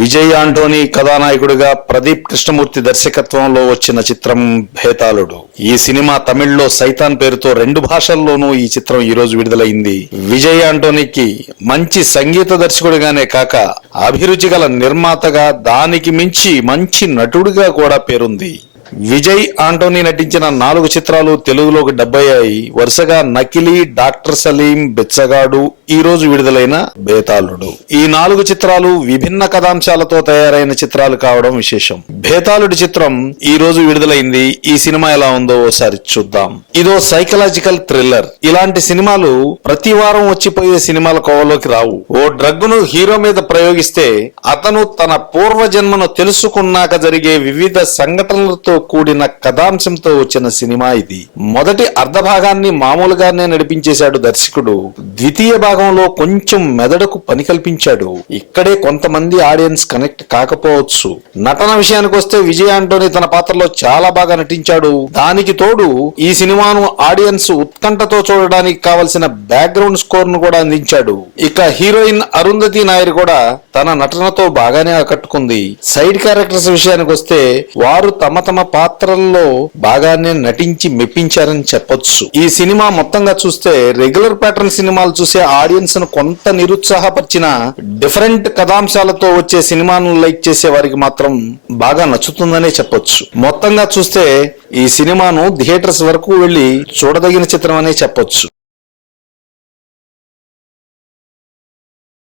విజయ్ ఆంటోనీ కథానాయకుడిగా ప్రదీప్ కృష్ణమూర్తి దర్శకత్వంలో వచ్చిన చిత్రం భేతాళుడు. ఈ సినిమా తమిళ్ళో సైతాన్ పేరుతో రెండు భాషల్లోనూ ఈ చిత్రం ఈ రోజు విడుదలైంది. విజయ్ ఆంటోనీకి మంచి సంగీత దర్శకుడిగానే కాక అభిరుచి గల నిర్మాతగా దానికి మించి మంచి నటుడిగా కూడా పేరుంది. విజయ్ ఆంటోనీ నటించిన నాలుగు చిత్రాలు తెలుగులోకి డబ్బయ్యాయి. వరుసగా నకిలీ డాక్టర్ సలీం బెచ్చగాడు ఈ రోజు విడుదలైన బేతాళుడు. ఈ నాలుగు చిత్రాలు విభిన్న కథాంశాలతో తయారైన చిత్రాలు కావడం విశేషం. బేతాళుడి చిత్రం ఈ రోజు విడుదలైంది. ఈ సినిమా ఎలా ఉందో ఓసారి చూద్దాం. ఇదో సైకలాజికల్ థ్రిల్లర్. ఇలాంటి సినిమాలు ప్రతి వారం వచ్చిపోయే సినిమాల కోవలోకి రావు. ఓ డ్రగ్ను హీరో మీద ప్రయోగిస్తే అతను తన పూర్వజన్మను తెలుసుకున్నాక జరిగే వివిధ సంఘటనలతో కూడిన కథాంశంతో వచ్చిన సినిమా ఇది. మొదటి అర్ధ భాగాన్ని మామూలుగానే నడిపించేశాడు దర్శకుడు. ద్వితీయ భాగంలో కొంచెం మెదడుకు పని కల్పించాడు. ఇక్కడే కొంతమంది ఆడియన్స్ కనెక్ట్ కాకపోవచ్చు. నటన విషయానికి వస్తే విజయ్ ఆంటోని తన పాత్రలో చాలా బాగా నటించాడు. దానికి తోడు ఈ సినిమాను ఆడియన్స్ ఉత్కంఠతో చూడడానికి కావలసిన బ్యాక్గ్రౌండ్ స్కోర్ను కూడా అందించాడు. ఇక హీరోయిన్ అరుంధతి నాయర్ కూడా తన నటనతో బాగానే ఆకట్టుకుంది. సైడ్ క్యారెక్టర్స్ విషయానికి వస్తే వారు తమ తమ పాత్రల్లో బాగానే నటించి మెప్పించారని చెప్పొచ్చు. ఈ సినిమా మొత్తంగా చూస్తే రెగ్యులర్ ప్యాటర్న్ సినిమాలు చూసే ఆడియన్స్ను కొంత నిరుత్సాహపరిచిన డిఫరెంట్ కథాంశాలతో వచ్చే సినిమాను లైక్ చేసే వారికి మాత్రం బాగా నచ్చుతుందనే చెప్పొచ్చు. మొత్తంగా చూస్తే ఈ సినిమాను థియేటర్స్ వరకు వెళ్ళి చూడదగిన చిత్రం అనే చెప్పొచ్చు.